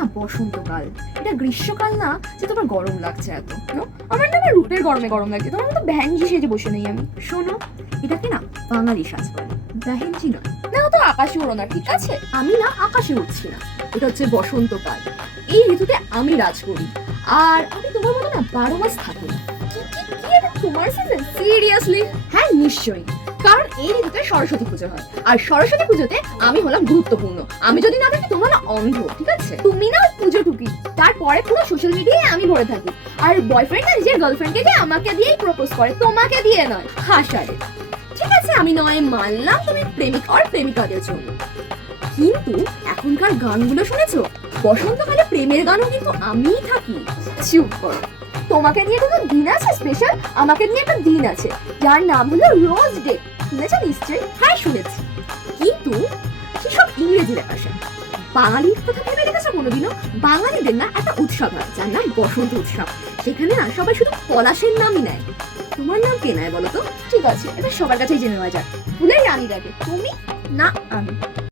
না বসন্তকাল, এটা গ্রীষ্মকাল না যে তোমার গরম লাগছে এত। আমার না আমার রুটের গরমে গরম লাগছে, তোমার মতো ভ্যানজি সেজে বসে নেই আমি। শোনো, এটাকে না বাঙালি সাজ বলে, ভ্যানজি নয়। না তো আকাশে ওড়ো না, ঠিক আছে? আমি না আকাশে উঠছি না, এটা হচ্ছে বসন্তকাল। এই ঋতুতে আমি রাজ করি, আর আমি তোমার মতো না 12 মাস থাকি না। কি এটা তোমার সিজন? সিরিয়াসলি? হ্যাঁ নিশ্চয়ই, কারণ এই ঋতুতে সরস্বতী পুজো হয়, আর সরস্বতী পুজোতে আমি হলাম গুরুত্বপূর্ণ। আমি যদি না থাকি তোমরা না অন্ধ, ঠিক আছে? তুমি না পুজো টুকি, তারপরে পুরো সোশ্যাল মিডিয়ায় আমি ভরে থাকি, আর বয়ফ্রেন্ড না নিজের গার্লফ্রেন্ডকে যে আমাকে দিয়েই প্রপোজ করে, তোমাকে দিয়ে নয়। হাসারে। ঠিক আছে, আমি নয় মানলাম তুমি প্রেমিক আর প্রেমিকাদের জন্য, কিন্তু এখনকার গানগুলো শুনেছো? বসন্তকালে প্রেমের গানও কিন্তু আমিই থাকি। চুপ করো, তোমাকে নিয়ে কোনো দিন আছে স্পেশাল? আমাকে নিয়ে একটা দিন আছে যার নাম হলো রোজ ডে। শুনেছো নিশ্চয়ই? হ্যাঁ শুনেছি, কিন্তু সেসব ইংরেজির ভাষা। বাঙালির কথা ভেবে দেখেছো কোনোদিনও? বাঙালিদের না একটা উৎসব হয় যার নাম বসন্ত উৎসব। সেখানে না সবাই শুধু পলাশের নামই নেয়। তোমার নাম কে নেয় বলো তো? ঠিক আছে, এবার সবার কাছেই জেনে নেওয়া যাক। ফুলের রানী ডাকে তুমি, না আমি।